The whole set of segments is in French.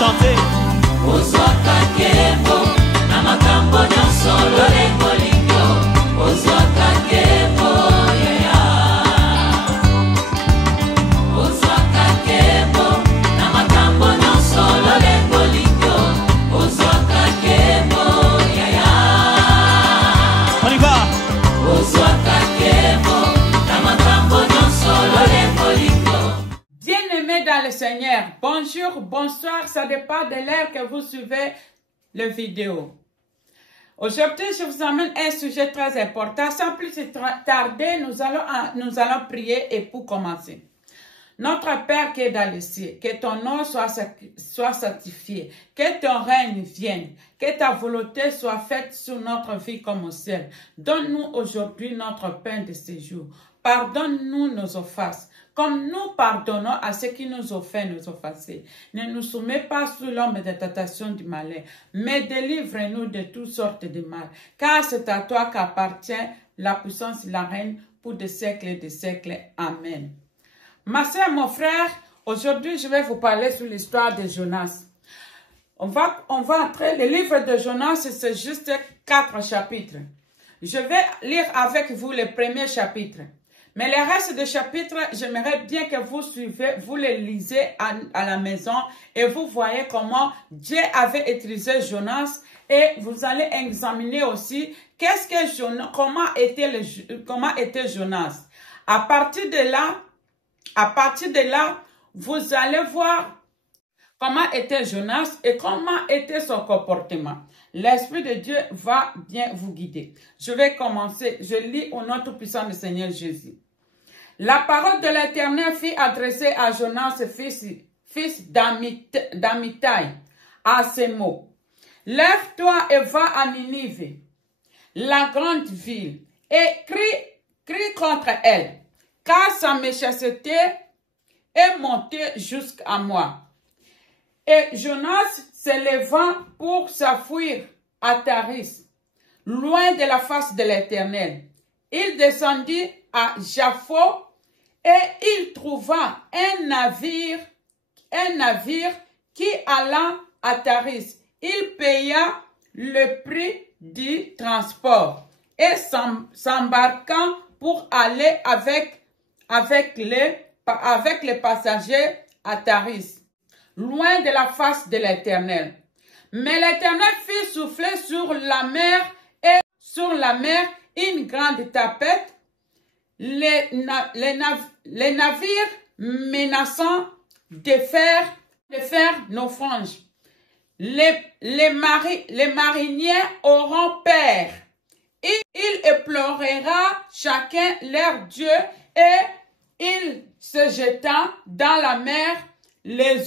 chanter. On y va. Bien-aimés dans le Seigneur, bonjour, bonsoir, ça dépend de l'heure que vous suivez la vidéo. Aujourd'hui, je vous emmène un sujet très important. Sans plus tarder, nous allons prier et pour commencer. Notre Père qui est dans les cieux, que ton nom soit sanctifié, que ton règne vienne, que ta volonté soit faite sur notre vie comme au ciel. Donne-nous aujourd'hui notre pain de ce jour. Pardonne-nous nos offenses, comme nous pardonnons à ceux qui nous offensent, nos offensés. Ne nous soumets pas sous l'ombre de tentation du malin, mais délivre-nous de toutes sortes de mal. Car c'est à toi qu'appartient la puissance et la règne pour des siècles et des siècles. Amen. Ma soeur, mon frère, aujourd'hui je vais vous parler sur l'histoire de Jonas. On va entrer, le livre de Jonas, c'est juste 4 chapitres. Je vais lire avec vous le premier chapitre. Mais le reste des chapitres, j'aimerais bien que vous suivez, vous les lisez à la maison et vous voyez comment Dieu avait utilisé Jonas et vous allez examiner aussi comment était Jonas. À partir de là, vous allez voir comment était Jonas et comment était son comportement. L'Esprit de Dieu va bien vous guider. Je vais commencer. Je lis au nom tout-puissant du Seigneur Jésus. La parole de l'Éternel fut adressée à Jonas, fils d'Amittai, à ces mots. Lève-toi et va à Ninive, la grande ville, et crie contre elle, car sa méchanceté est montée jusqu'à moi. Et Jonas se levant pour s'enfuir à Taris, loin de la face de l'Éternel, il descendit à Jaffo et il trouva un navire qui alla à Taris. Il paya le prix du transport et s'embarquant pour aller avec les passagers à Taris, loin de la face de l'Éternel. Mais l'Éternel fit souffler sur la mer une grande tempête, les navires menaçant de faire naufrage. Les mariniers auront peur. Ils éplorera chacun leur Dieu et il se jeta dans la mer il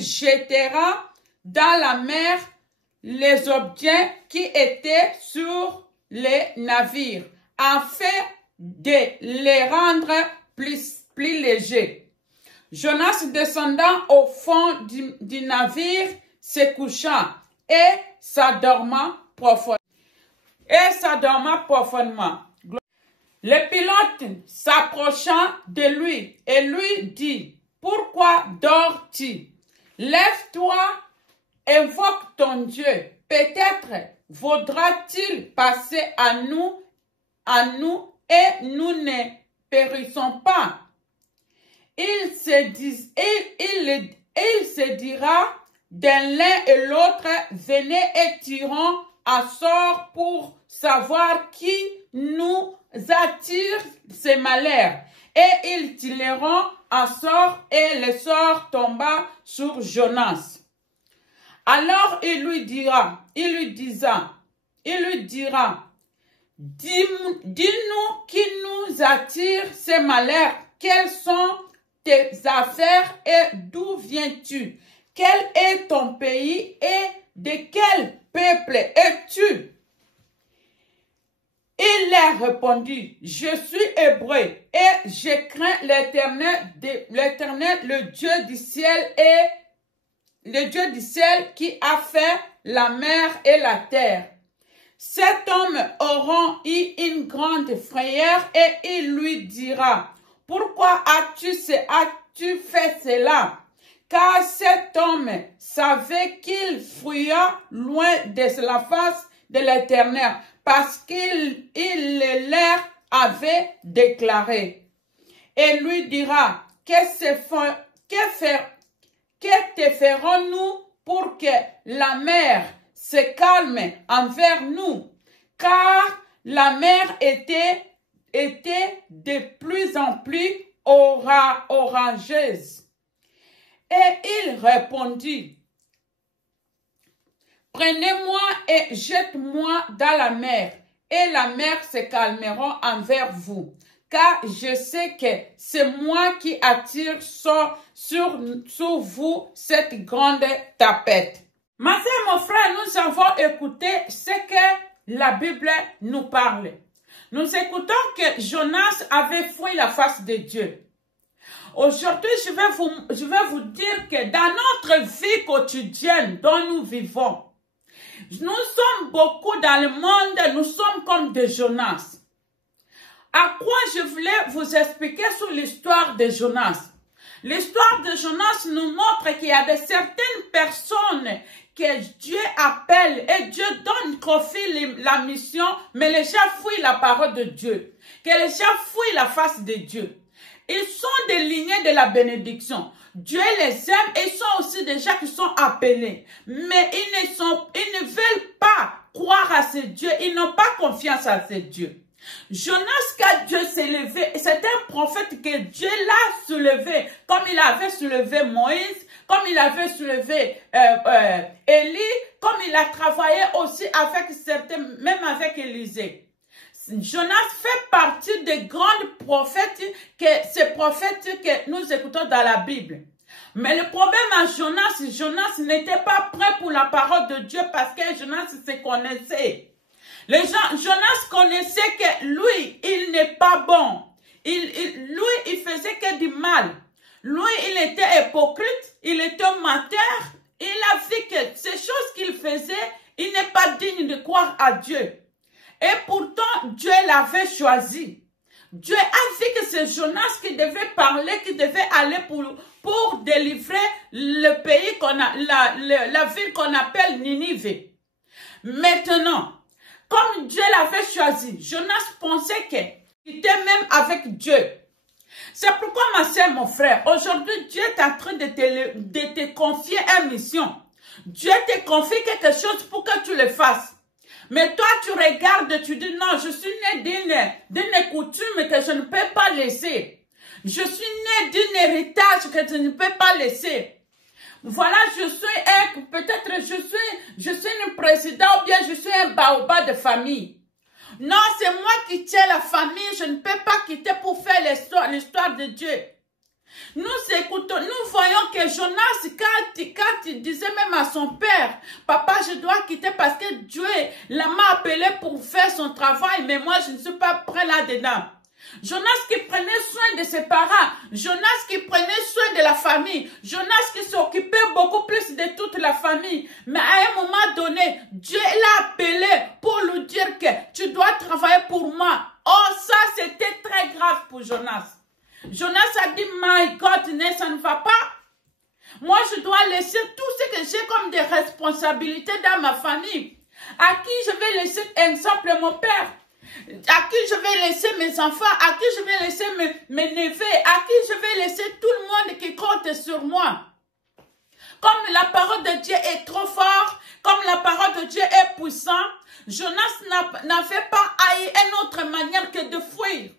jettera dans la mer les objets qui étaient sur les navires, afin de les rendre plus légers. Jonas descendant au fond du navire se coucha et s'endorma profondément. Le pilote s'approcha de lui et lui dit, « Pourquoi dors-tu? Lève-toi, invoque ton Dieu. Peut-être vaudra-t-il passer à nous et nous ne périssons pas. » Il se dira d'un l'un et l'autre, « Venez et tirons à sort pour savoir qui nous attire ces malheurs. » Et ils tireront à sort et le sort tomba sur Jonas. Alors il lui dira, dis-nous qui nous attire ces malheurs, quelles sont tes affaires et d'où viens-tu? Quel est ton pays et de quel peuple es-tu? Il leur répondit, je suis hébreu et je crains l'Éternel, le Dieu du ciel qui a fait la mer et la terre. Cet homme aura eu une grande frayeur et il lui dira, pourquoi as-tu fait cela? car cet homme savait qu'il fuya loin de la face de l'Éternel, parce qu'il leur avait déclaré. Et lui dira, que te ferons-nous pour que la mer se calme envers nous? Car la mer était de plus en plus orageuse. Et il répondit, prenez-moi et jette-moi dans la mer, et la mer se calmera envers vous. Car je sais que c'est moi qui attire sur vous cette grande tempête. Ma soeur, mon frère, nous avons écouté ce que la Bible nous parle. Nous écoutons que Jonas avait fui la face de Dieu. Aujourd'hui, je vais vous dire que dans notre vie quotidienne dont nous vivons, nous sommes beaucoup dans le monde, nous sommes comme des Jonas. À quoi je voulais vous expliquer sur l'histoire de Jonas? L'histoire de Jonas nous montre qu'il y a certaines personnes que Dieu appelle et Dieu confie la mission, mais les gens fuient la parole de Dieu, que les gens fuient la face de Dieu. Ils sont des lignées de la bénédiction. Dieu les aime et ils sont aussi des gens qui sont appelés. Mais ils ne veulent pas croire à ce Dieu. Ils n'ont pas confiance à ce Dieu. Jonas, quand Dieu s'est levé, c'est un prophète que Dieu l'a soulevé, comme il avait soulevé Moïse, comme il avait soulevé Élie, comme il a travaillé aussi avec certains, même avec Élisée. Jonas fait partie des grands prophètes, ces prophètes que nous écoutons dans la Bible. Mais le problème à Jonas n'était pas prêt pour la parole de Dieu parce que Jonas se connaissait. Jonas connaissait que lui, il n'est pas bon. Lui, il faisait que du mal. Lui, il était hypocrite, il était menteur. Il a vu que ces choses qu'il faisait, il n'est pas digne de croire à Dieu. Et pourtant, Dieu l'avait choisi. Dieu a vu que c'est Jonas qui devait parler, qui devait aller pour délivrer le pays la ville qu'on appelle Ninive. Maintenant, comme Dieu l'avait choisi, Jonas pensait qu'il était même avec Dieu. C'est pourquoi, ma soeur, mon frère, aujourd'hui, Dieu est en train de te confier une mission. Dieu te confie quelque chose pour que tu le fasses. Mais toi, tu regardes, tu dis, non, je suis né d'une coutume que je ne peux pas laisser. Je suis né d'un héritage que je ne peux pas laisser. Voilà, peut-être je suis un président ou bien je suis un baobab de famille. Non, c'est moi qui tiens la famille, je ne peux pas quitter pour faire l'histoire de Dieu. Nous voyons que Jonas, quand il disait même à son père, papa, je dois quitter parce que Dieu m'a appelé pour faire son travail, mais moi, je ne suis pas prêt là-dedans. Jonas qui prenait soin de ses parents, Jonas qui prenait soin de la famille, Jonas qui s'occupait beaucoup plus de toute la famille. Mais à un moment donné, Dieu l'a appelé pour lui dire que tu dois travailler pour moi. Oh, ça c'était très grave pour Jonas. Jonas a dit, my God, ça ne va pas. Moi, je dois laisser tout ce que j'ai comme des responsabilités dans ma famille. À qui je vais laisser, exemple, mon père? À qui je vais laisser mes enfants? À qui je vais laisser mes neveux? À qui je vais laisser tout le monde qui compte sur moi? Comme la parole de Dieu est trop forte, comme la parole de Dieu est puissante, Jonas n'avait pas haï une autre manière que de fuir.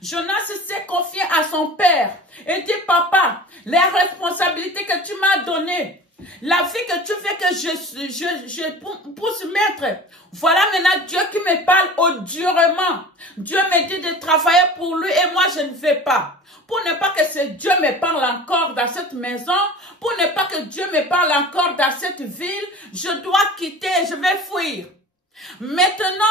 Jonas s'est confié à son père et dit, papa, les responsabilités que tu m'as données, la vie que tu veux que je puisse mettre, voilà maintenant Dieu qui me parle durement. Dieu me dit de travailler pour lui et moi je ne vais pas. Pour ne pas que ce Dieu me parle encore dans cette maison, pour ne pas que Dieu me parle encore dans cette ville, je dois quitter, je vais fuir. Maintenant,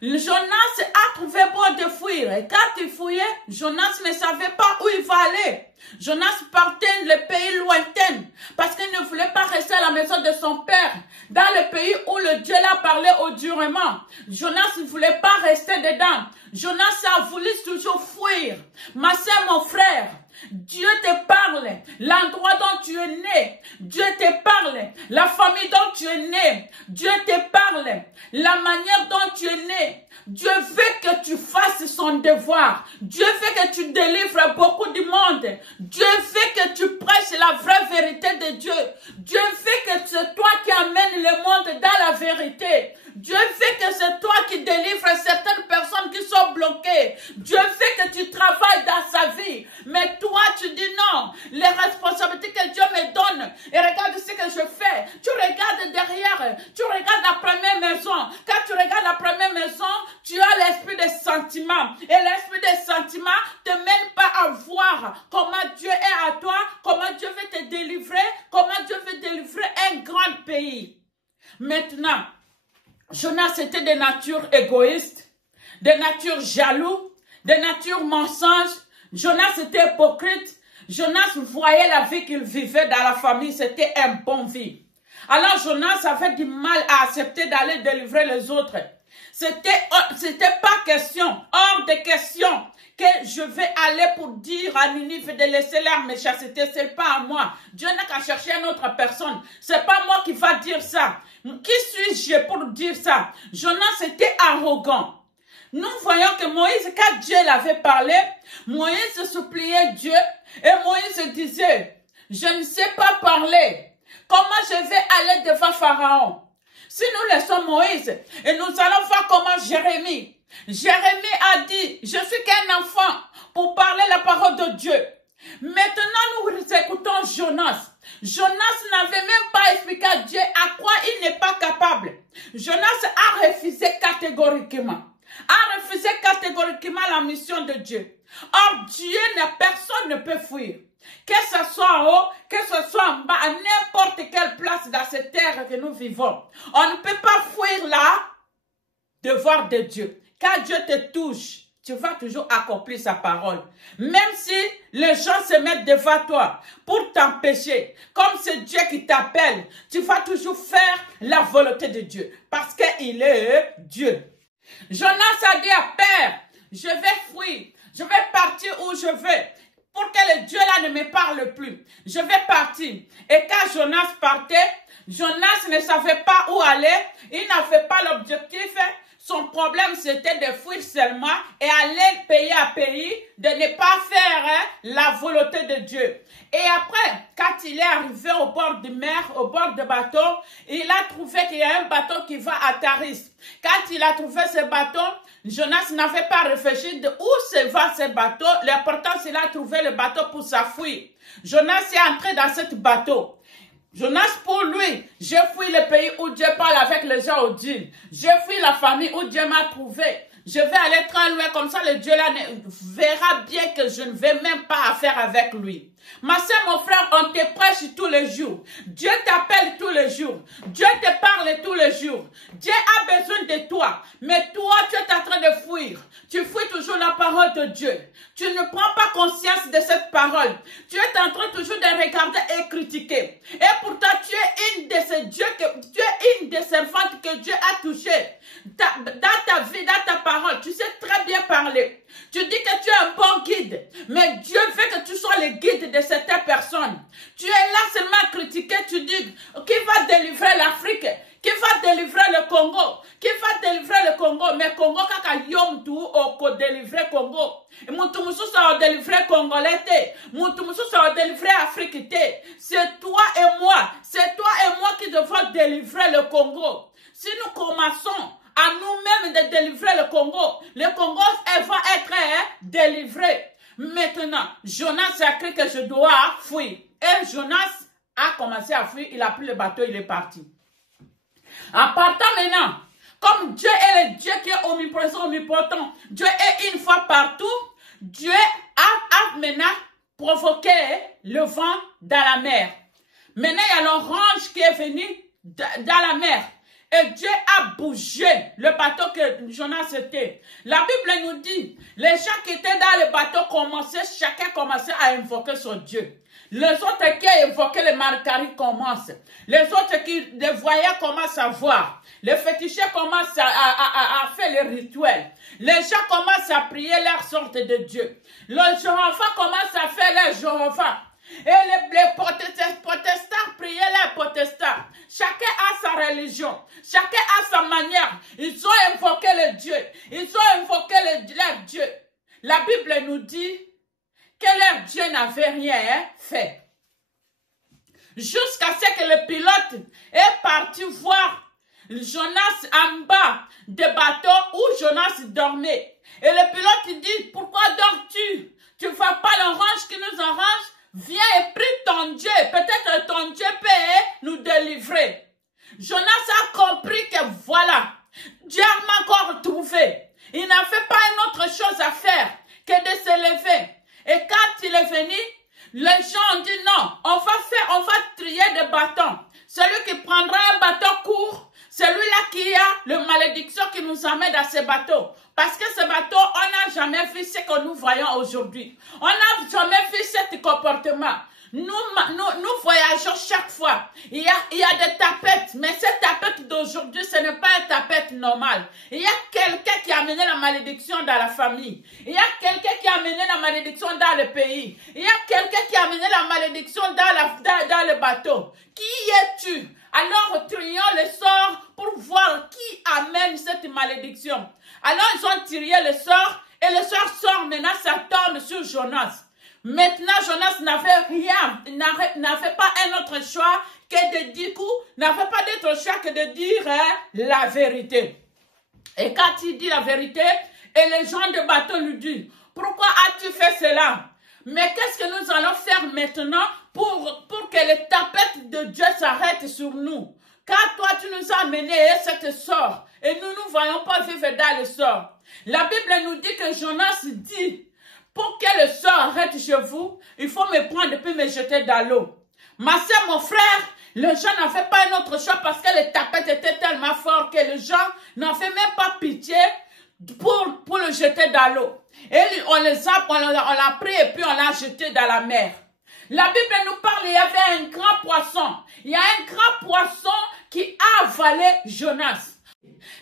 Jonas a trouvé bon de fuir. Et quand il fouillait, Jonas ne savait pas où il va aller. Jonas partait le pays lointain parce qu'il ne voulait pas rester à la maison de son père, dans le pays où le Dieu l'a parlé durement. Jonas ne voulait pas rester dedans. Jonas a voulu toujours fuir. Ma soeur, mon frère, Dieu te parle, l'endroit dont tu es né. Dieu te parle, la famille dont tu es né. Dieu te parle, la manière dont tu es né. Dieu veut que tu fasses son devoir. Dieu veut que tu délivres beaucoup du monde. Dieu veut que tu prêches la vraie vérité de Dieu. Dieu veut que c'est toi qui amènes le monde dans la vérité. Dieu veut que c'est toi qui délivres certaines personnes qui sont bloquées. Dieu veut que tu travailles dans sa vie. Mais toi, tu dis non. Les responsabilités que Dieu me donne. Et regarde ce que je fais. Tu regardes derrière. Tu regardes la première maison. Quand tu regardes la première maison, tu as l'esprit des sentiments. Et l'esprit des sentiments ne te mène pas à voir comment Dieu est à toi, comment Dieu veut te délivrer, comment Dieu veut délivrer un grand pays. Maintenant, Jonas était de nature égoïste, de nature jaloux, de nature mensonge. Jonas était hypocrite. Jonas voyait la vie qu'il vivait dans la famille, c'était un bon vie. Alors Jonas avait du mal à accepter d'aller délivrer les autres. C'était pas question, hors de question, que je vais aller pour dire à Ninive de laisser leur méchanceté. C'est pas à moi. Dieu n'a qu'à chercher une autre personne. C'est pas moi qui va dire ça. Qui suis-je pour dire ça? Jonas était arrogant. Nous voyons que Moïse, quand Dieu l'avait parlé, Moïse suppliait Dieu et Moïse disait, je ne sais pas parler. Comment je vais aller devant Pharaon? Si nous laissons Moïse et nous allons voir comment Jérémie a dit, je suis qu'un enfant pour parler la parole de Dieu. Maintenant, nous écoutons Jonas. Jonas n'avait même pas expliqué à Dieu à quoi il n'est pas capable. Jonas a refusé catégoriquement. La mission de Dieu. Or, Dieu, personne ne peut fuir. Que ce soit en haut, que ce soit en bas, à n'importe quelle place dans cette terre que nous vivons. On ne peut pas fuir là devoir de Dieu. Quand Dieu te touche, tu vas toujours accomplir sa parole. Même si les gens se mettent devant toi pour t'empêcher, comme c'est Dieu qui t'appelle, tu vas toujours faire la volonté de Dieu. Parce qu'il est Dieu. Jonas a dit à Père, je vais fuir, je vais partir où je veux. Pour que le Dieu là ne me parle plus. Je vais partir. Et quand Jonas partait, Jonas ne savait pas où aller. Il n'avait pas l'objectif. Son problème, c'était de fuir seulement et aller pays à pays, de ne pas faire la volonté de Dieu. Et après, quand il est arrivé au bord de mer, au bord de bateau, il a trouvé qu'il y a un bateau qui va à Taris. Quand il a trouvé ce bateau, Jonas n'avait pas réfléchi de où se va ce bateau. L'important, c'est qu'il a trouvé le bateau pour s'enfuir. Jonas est entré dans ce bateau. Jonas, pour lui, j'ai fui le pays où Dieu parle avec les gens au Dieu. J'ai fui la famille où Dieu m'a trouvé. Je vais aller très loin, comme ça le Dieu là verra bien que je ne vais même pas affaire avec lui. Ma soeur, mon frère, on te prêche tous les jours. Dieu t'appelle tous les jours. Dieu te parle tous les jours. Dieu a besoin de toi. Mais toi, tu es en train de fuir. Tu fuis toujours la parole de Dieu. Tu ne prends pas conscience de cette parole. Tu es en train toujours de regarder et critiquer. Et pourtant, tu es une de ces dieux tu es une des servantes que Dieu a touchées. Dans ta vie, dans ta parole, tu sais très bien parler. Tu dis que tu es un bon guide. Mais Dieu veut que tu sois le guide de certaines personnes. Tu es là seulement à critiquer. Tu dis, qui va délivrer l'Afrique? Qui va délivrer le Congo? Qui va délivrer le Congo? Mais Congo, kaka yom tu o délivrer Congo. Moutou moussou sa o délivrer Congolais te. Moutou moussou sa o délivrer Afrique te. C'est toi et moi. C'est toi et moi qui devons délivrer le Congo. Si nous commençons à nous-mêmes de délivrer le Congo elle va être délivrée. Maintenant, Jonas a cru que je dois fuir. Et Jonas a commencé à fuir. Il a pris le bateau, il est parti. En partant maintenant, comme Dieu est le Dieu qui est omniprésent, omnipotent, Dieu est une fois partout, Dieu a maintenant provoqué le vent dans la mer. Maintenant, il y a l'orange qui est venu dans la mer. Et Dieu a bougé le bateau que Jonas était. La Bible nous dit, les gens qui étaient dans le bateau chacun commençait à invoquer son Dieu. Les autres qui invoquaient le Marie commencent. Les autres qui les voyaient commencent à voir. Les féticheurs commencent à faire les rituels. Les gens commencent à prier leur sorte de Dieu. Les Jéhovah commencent à faire leur Jéhovah. Et les protestants priaient les protestants. Chacun a sa religion. Chacun a sa manière. Ils ont invoqué le Dieu. Ils ont invoqué leur Dieu. La Bible nous dit que leur Dieu n'avait rien fait. Jusqu'à ce que le pilote est parti voir Jonas en bas du bateau où Jonas dormait. Et le pilote dit, pourquoi dors-tu? Tu ne vois pas l'orange qui nous arrange? Viens et prie ton Dieu. Peut-être ton Dieu peut nous délivrer. Jonas a compris que voilà, Dieu m'a encore trouvé. Il n'a fait pas une autre chose à faire que de se lever. Et quand il est venu, les gens ont dit non, on va trier des bâtons. Celui qui prendra un bateau court, celui-là qui a le malédiction qui nous amène à ce bateau. Parce que ce bateau, on n'a jamais vu ce que nous voyons aujourd'hui. On n'a jamais vu ce comportement. Nous voyageons chaque fois. Il y a des tapettes, mais cette tapette d'aujourd'hui, ce n'est pas une tapette normale. Il y a quelqu'un qui a amené la malédiction dans la famille. Il y a quelqu'un qui a amené la malédiction dans le pays. Il y a quelqu'un qui a amené la malédiction dans le bateau. Qui es-tu? Alors, trions le sort pour voir qui amène cette malédiction. Alors, ils ont tiré le sort et le sort sort maintenant, ça tombe sur Jonas. Maintenant, Jonas n'avait pas un autre choix que de dire, n'avait pas d'autre choix que de dire la vérité. Et quand il dit la vérité, et les gens de bateau lui disent, pourquoi as-tu fait cela? Mais qu'est-ce que nous allons faire maintenant pour que les tapettes de Dieu s'arrêtent sur nous? Car toi, tu nous as amené cette sort, et nous ne voyons pas vivre dans le sort. La Bible nous dit que Jonas dit, pour que le sort arrête chez vous, il faut me prendre et puis me jeter dans l'eau. Ma soeur, mon frère, les gens n'avaient pas un autre choix parce que les tapettes étaient tellement fortes que les gens n'avaient même pas pitié pour le jeter dans l'eau. Et on l'a pris et puis on l'a jeté dans la mer. La Bible nous parle, il y avait un grand poisson. Il y a un grand poisson qui a avalé Jonas.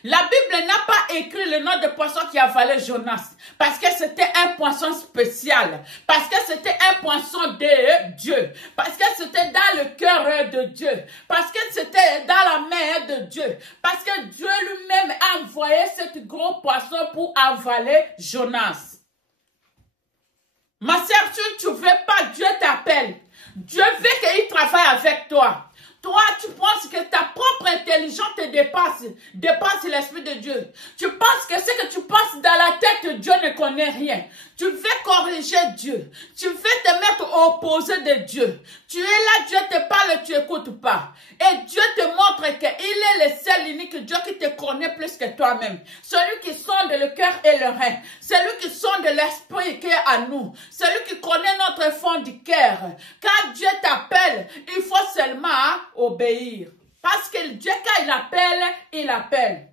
La Bible n'a pas écrit le nom de poisson qui a avalé Jonas. Parce que c'était un poisson spécial. Parce que c'était un poisson de Dieu. Parce que c'était dans le cœur de Dieu. Parce que c'était dans la main de Dieu. Parce que Dieu lui-même a envoyé ce gros poisson pour avaler Jonas. Ma sœur, si tu ne veux pas, Dieu t'appelle. Dieu veut qu'il travaille avec toi. Toi, tu penses que ta propre intelligence te dépasse l'Esprit de Dieu. Tu penses que ce que tu passes dans la tête, Dieu ne connaît rien. Tu veux corriger Dieu. Tu veux te mettre au opposé de Dieu. Tu es là, Dieu te parle, tu n'écoutes pas. Et Dieu te montre qu'il est le seul unique Dieu qui te connaît plus que toi-même. Celui qui sonde le cœur et le rein. Celui qui sonde l'esprit qui est à nous. Celui qui connaît notre fond du cœur. Quand Dieu t'appelle, il faut seulement obéir. Parce que Dieu, quand il appelle, il appelle.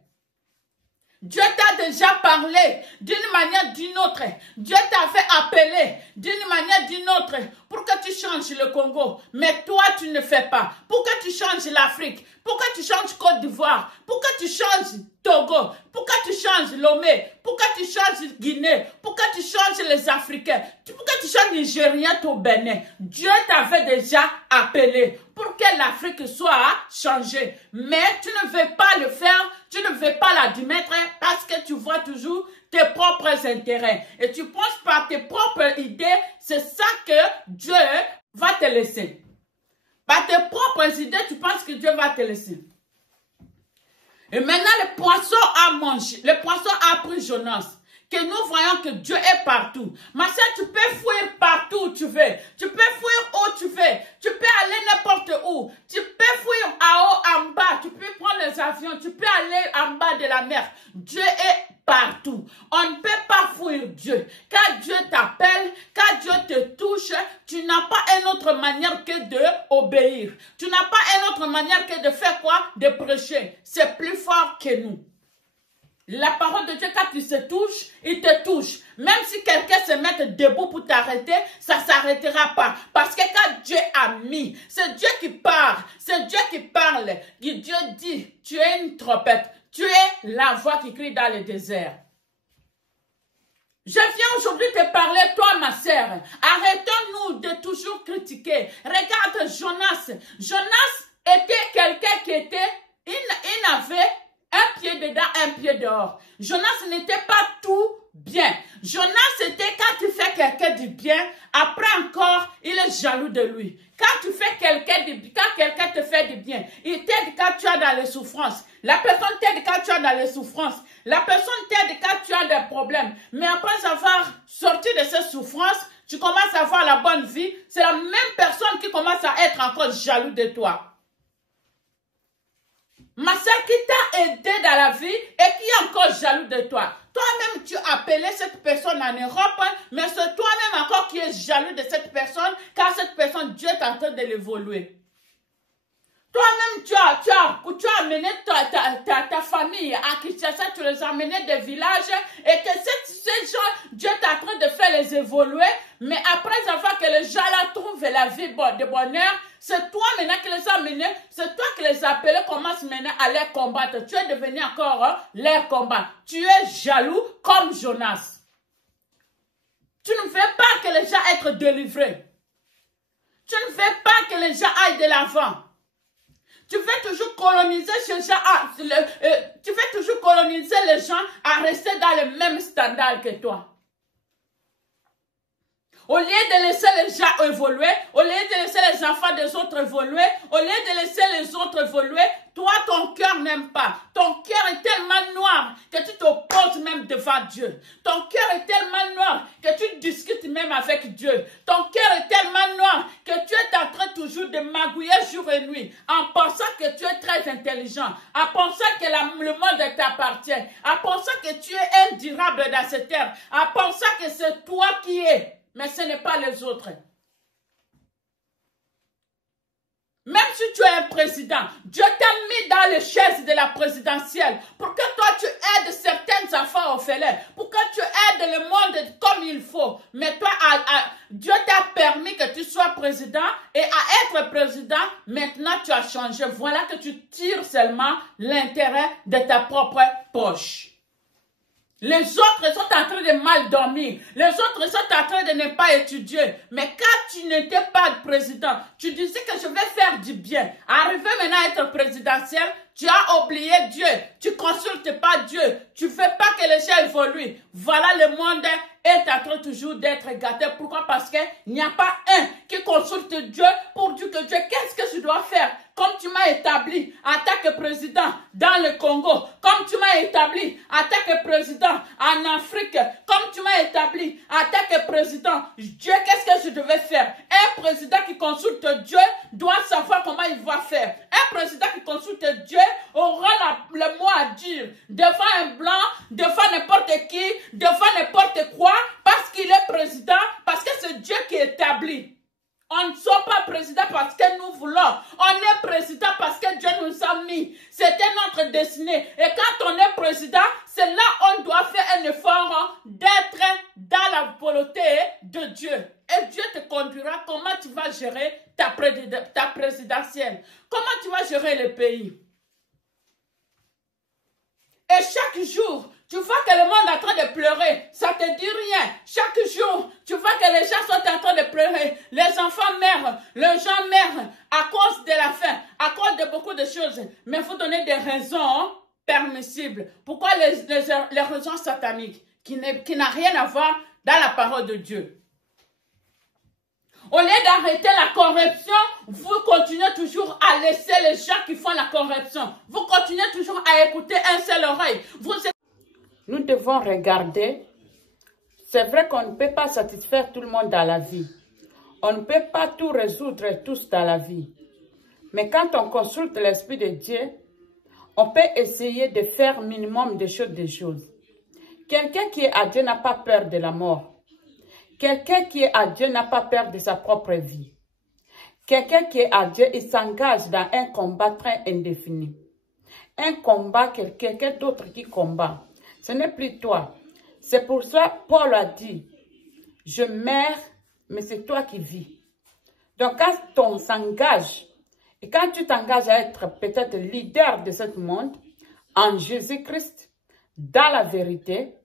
Dieu t'a déjà parlé d'une manière ou d'une autre. Dieu t'a fait appeler d'une manière ou d'une autre pour que tu changes le Congo. Mais toi, tu ne fais pas. Pour que tu changes l'Afrique. Pour que tu changes Côte d'Ivoire. Pour que tu changes Togo. Pour que tu changes Lomé. Pour que tu changes Guinée. Pour que tu changes les Africains. Pour que tu changes Nigérien au Bénin. Dieu t'avait déjà appelé pour que l'Afrique soit changée. Mais tu ne veux pas le faire. Tu ne veux pas l'admettre parce que tu vois toujours tes propres intérêts. Et tu penses par tes propres idées, c'est ça que Dieu va te laisser. Par tes propres idées, tu penses que Dieu va te laisser. Et maintenant, le poisson a mangé. Le poisson a pris Jonas. Que nous voyons que Dieu est partout. Ma soeur, tu peux fuir partout où tu veux. Tu peux fuir où tu veux. Tu peux aller n'importe où. Tu peux fuir en haut, en bas. Tu peux prendre les avions. Tu peux aller en bas de la mer. Dieu est partout. On ne peut pas fuir Dieu. Quand Dieu t'appelle, quand Dieu te touche, tu n'as pas une autre manière que d'obéir. Tu n'as pas une autre manière que de faire quoi? De prêcher. C'est plus fort que nous. La parole de Dieu, quand tu se touches, il te touche. Même si quelqu'un se met debout pour t'arrêter, ça ne s'arrêtera pas. Parce que quand Dieu a mis, c'est Dieu qui parle. C'est Dieu qui parle. Et Dieu dit, tu es une trompette. Tu es la voix qui crie dans le désert. Je viens aujourd'hui te parler, toi ma sœur. Arrêtons-nous de toujours critiquer. Regarde Jonas. Jonas était quelqu'un qui était, il avait un pied dedans, un pied dehors. Jonas n'était pas tout bien. Jonas était quand tu fais quelqu'un du bien, après encore, il est jaloux de lui. Quand tu fais quelqu'un du bien, quand quelqu'un te fait du bien, il t'aide quand tu es dans les souffrances. La personne t'aide quand tu es dans les souffrances. La personne t'aide quand tu as des problèmes. Mais après avoir sorti de ces souffrances, tu commences à avoir la bonne vie. C'est la même personne qui commence à être encore jaloux de toi. Ma soeur qui t'a aidé dans la vie et qui est encore jaloux de toi. Toi-même, tu as appelé cette personne en Europe, mais c'est toi-même encore qui es jaloux de cette personne, car cette personne, Dieu est en train de l'évoluer. Toi-même, tu as amené ta famille à Kinshasa, tu les as amenés des villages et que ces gens, Dieu est en train de faire les évoluer, mais après avoir que les gens là trouvent la vie de bonheur, c'est toi maintenant qui les as amenés, c'est toi qui les as appelés, commence maintenant à les combattre. Tu es devenu encore leur combat. Tu es jaloux comme Jonas. Tu ne veux pas que les gens soient délivrés. Tu ne veux pas que les gens aillent de l'avant. Tu veux toujours coloniser ces gens, tu veux toujours coloniser les gens à rester dans le même standard que toi. Au lieu de laisser les gens évoluer, au lieu de laisser les enfants des autres évoluer, au lieu de laisser les autres évoluer, toi, ton cœur n'aime pas. Ton cœur est tellement noir que tu t'opposes même devant Dieu. Ton cœur est tellement noir que tu discutes même avec Dieu. Ton cœur est tellement noir que tu es en train toujours de magouiller jour et nuit en pensant que tu es très intelligent, en pensant que le monde t'appartient, en pensant que tu es indurable dans cette terre, en pensant que c'est toi qui es. Mais ce n'est pas les autres. Même si tu es un président, Dieu t'a mis dans les chaises de la présidentielle pour que toi tu aides certains enfants orphelins, pour que tu aides le monde comme il faut. Mais toi, Dieu t'a permis que tu sois président et à être président, maintenant tu as changé. Voilà que tu tires seulement l'intérêt de ta propre poche. Les autres sont en train de mal dormir. Les autres sont en train de ne pas étudier. Mais quand tu n'étais pas président, tu disais que je vais faire du bien. Arrivé maintenant à être présidentiel, tu as oublié Dieu. Tu ne consultes pas Dieu. Tu ne fais pas que les gens évoluent. Voilà, le monde est en train toujours d'être gâté. Pourquoi? Parce qu'il n'y a pas un qui consulte Dieu pour dire que Dieu, qu'est-ce que je dois faire? Comme tu m'as établi en tant que président dans le Congo, comme tu m'as établi en tant que président en Afrique, comme tu m'as établi en tant que président, Dieu, qu'est-ce que je devais faire? Un président qui consulte Dieu doit savoir comment il va faire. Un président qui consulte Dieu aura le mot à dire devant un blanc, devant n'importe qui, devant n'importe quoi, parce qu'il est président, parce que c'est Dieu qui établit. On ne soit pas président parce que nous voulons. On est président parce que Dieu nous a mis. C'était notre destinée. Et quand on est président, c'est là on doit faire un effort d'être dans la volonté de Dieu. Et Dieu te conduira comment tu vas gérer ta présidentielle. Comment tu vas gérer le pays. Et chaque jour, tu vois que le monde est en train de pleurer. Ça ne te dit rien. Chaque jour, tu vois que les gens sont en train de pleurer. Les enfants meurent. Les gens meurent à cause de la faim, à cause de beaucoup de choses. Mais il faut donner des raisons permissibles. Pourquoi les raisons sataniques qui n'ont rien à voir dans la parole de Dieu? Au lieu d'arrêter la corruption, vous continuez toujours à laisser les gens qui font la corruption. Vous continuez toujours à écouter un seul oreille. Nous devons regarder. C'est vrai qu'on ne peut pas satisfaire tout le monde dans la vie. On ne peut pas tout résoudre tous dans la vie. Mais quand on consulte l'Esprit de Dieu, on peut essayer de faire minimum de choses. Quelqu'un qui est à Dieu n'a pas peur de la mort. Quelqu'un qui est à Dieu n'a pas peur de sa propre vie. Quelqu'un qui est à Dieu, il s'engage dans un combat très indéfini. Un combat, quelqu'un d'autre qui combat. Ce n'est plus toi. C'est pour ça Paul a dit, je meurs, mais c'est toi qui vis. Donc quand on s'engage, et quand tu t'engages à être peut-être leader de ce monde, en Jésus-Christ, dans la vérité,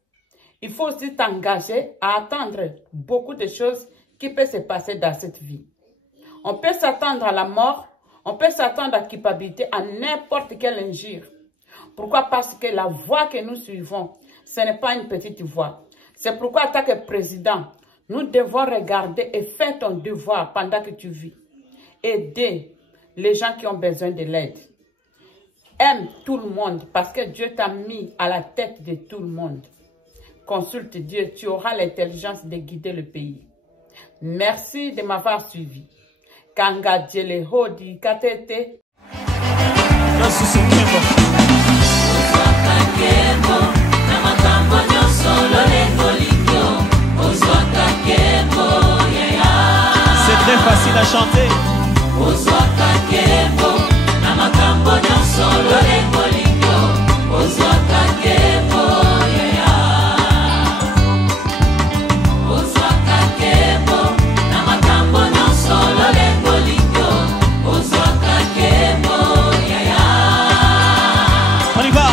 il faut aussi t'engager à attendre beaucoup de choses qui peuvent se passer dans cette vie. On peut s'attendre à la mort, on peut s'attendre à la culpabilité, à n'importe quelle injure. Pourquoi? Parce que la voie que nous suivons, ce n'est pas une petite voie. C'est pourquoi, en tant que président, nous devons regarder et faire ton devoir pendant que tu vis. Aider les gens qui ont besoin de l'aide. Aime tout le monde parce que Dieu t'a mis à la tête de tout le monde. Consulte Dieu, tu auras l'intelligence de guider le pays. Merci de m'avoir suivi. Kanga Djele Hodi Katete. C'est très facile à chanter. On y va.